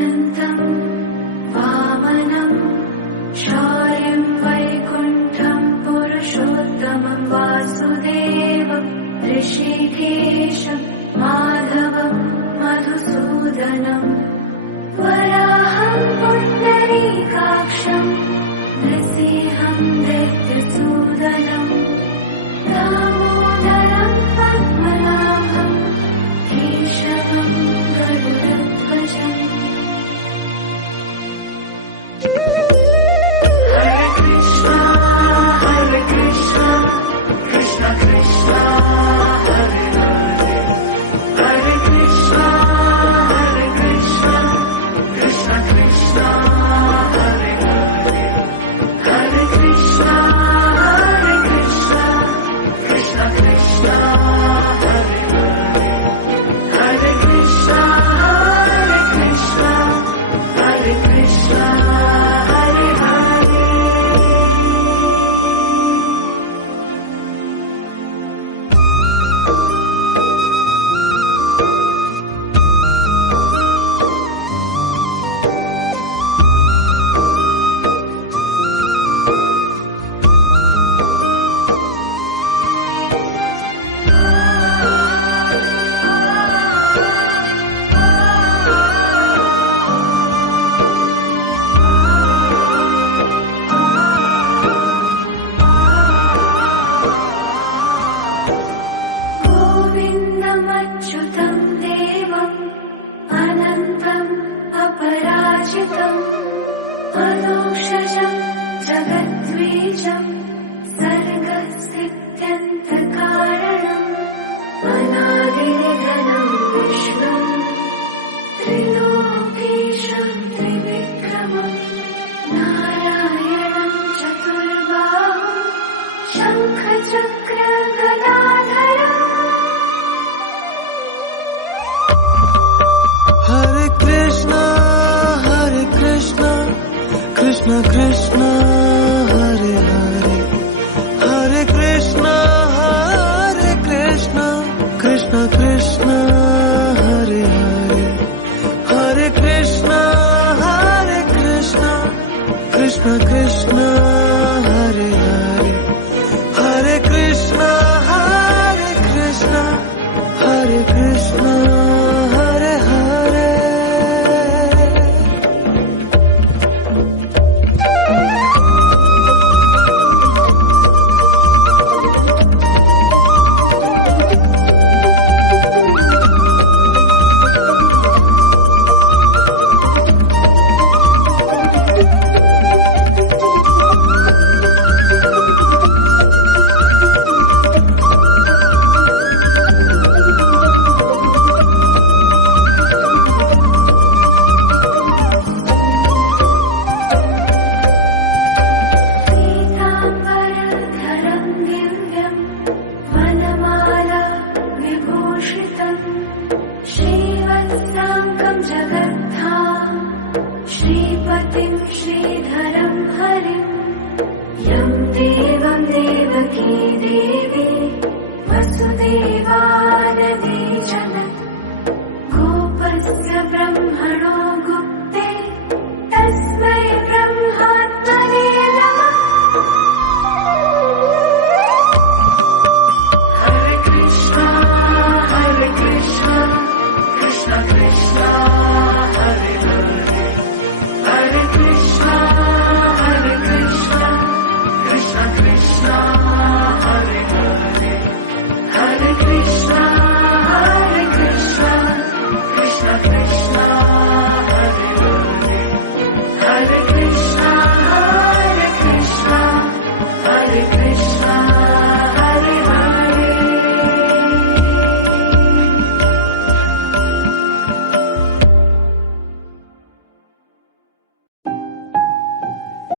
अनन्तं वामनं शौर्यं वैकुण्ठं पुरुषोत्तमं वासुदेवं ऋषिकेशं माधवं मधुसूदनं वराहं पुण्डरीकाक्षं नृसिंहं दैत्यसूदनं दामोदरं पद्मनाभं केशवं गरुडध्वजम्। हरे कृष्णा कृष्ण कृष्ण हरे हरे, हरे कृष्णा कृष्ण कृष्ण हरे हरे, हरे कृष्णा कृष्ण कृष्ण हरे हरे, हरे कृष्णा हरे कृष्ण हरे हरे। गोविन्दमच्युतं देवम् अनन्तम् अपराजितम् अदोषजं जगद्बीजं सर्गस्थित्यन्तकारणम् अनादिनिधनं विष्णुं त्रिलोकेशं त्रिविक्रमं नारायणं चतुर्बाहुं शङ्खचक्रगदाधरम्। हरे कृष्णा कृष्ण कृष्ण हरे हरे, हरे कृष्णा कृष्ण कृष्ण हरे हरे, हरे कृष्णा कृष्ण कृष्ण हरे हरे, हरे कृष्णा हरे कृष्ण हरे हरे। पीताम्बरधरं दिव्यं वनमाला विभूषितं श्रीवत्साङ्गं जगद्धाम श्रीपतिं श्रीधरं हरिं यं देवं देवकी देवी वसुदेवानदे जनत् गोपस्य ब्रह्मणो